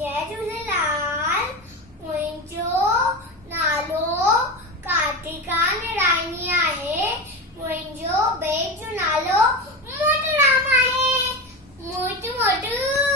जय झूलेलाल। मुंहिंजो नालो कार्तिका निरानी आहे। मुंहिंजो ॿिए जो नालो मोटूराम आहे। मोटू मोटू